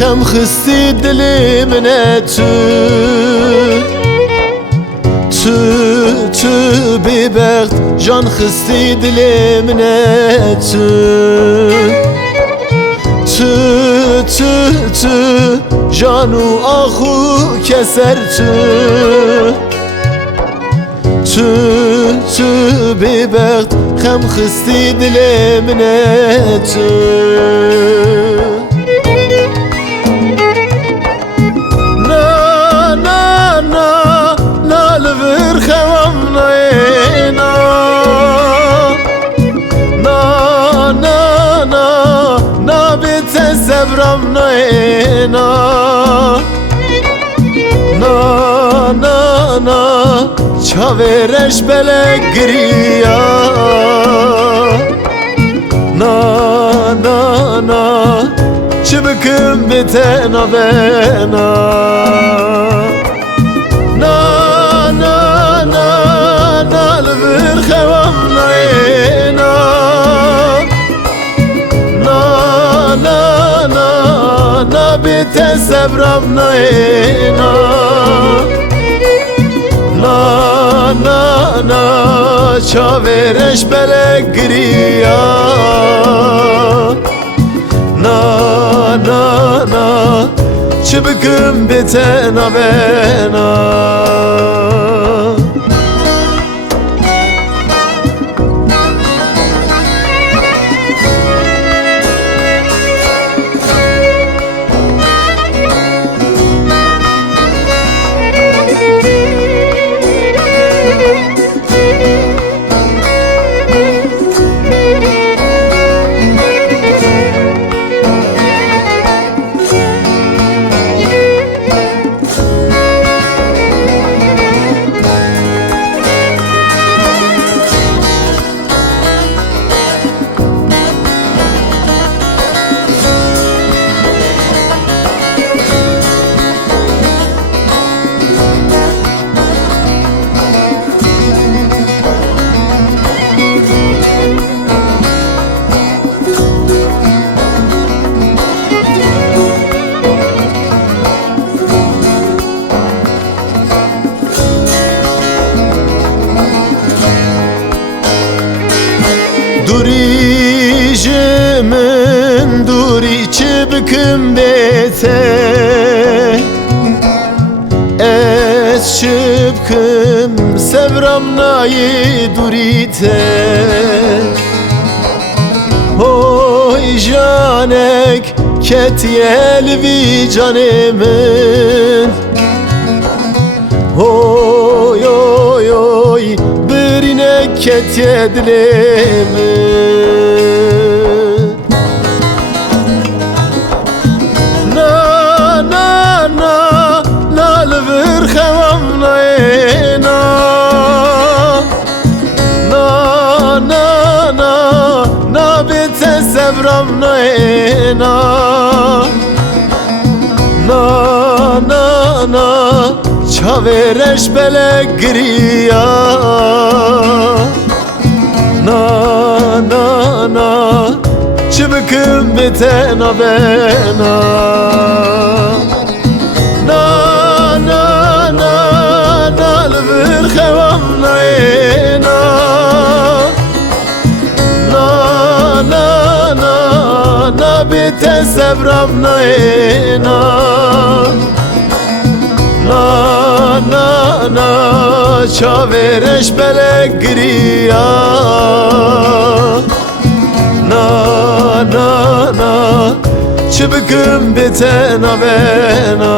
خم خستی دلی منه تو بی بخت جان خستی دلی منه تو جانو آخو کسر تو بی بخت خم خستی دلی منه Sevram na çavereş bele griya na çıbıkım bitena bena na lvir xevam na bite sevram na çavereş bele griya na çıbıkım bitena bena Durijimin duri çıbıkım bete Es çıbıkım sevram nayi durite Oy janek ketiyel vi canemin Oy oy oy birine ketiyedlemin Sevram na çavereş bele griya na çıbıkım bitena bena na lvir xevam na bite te sevram naena. Na na na çavereş belek griya. Na na na çıbıkım biten avena.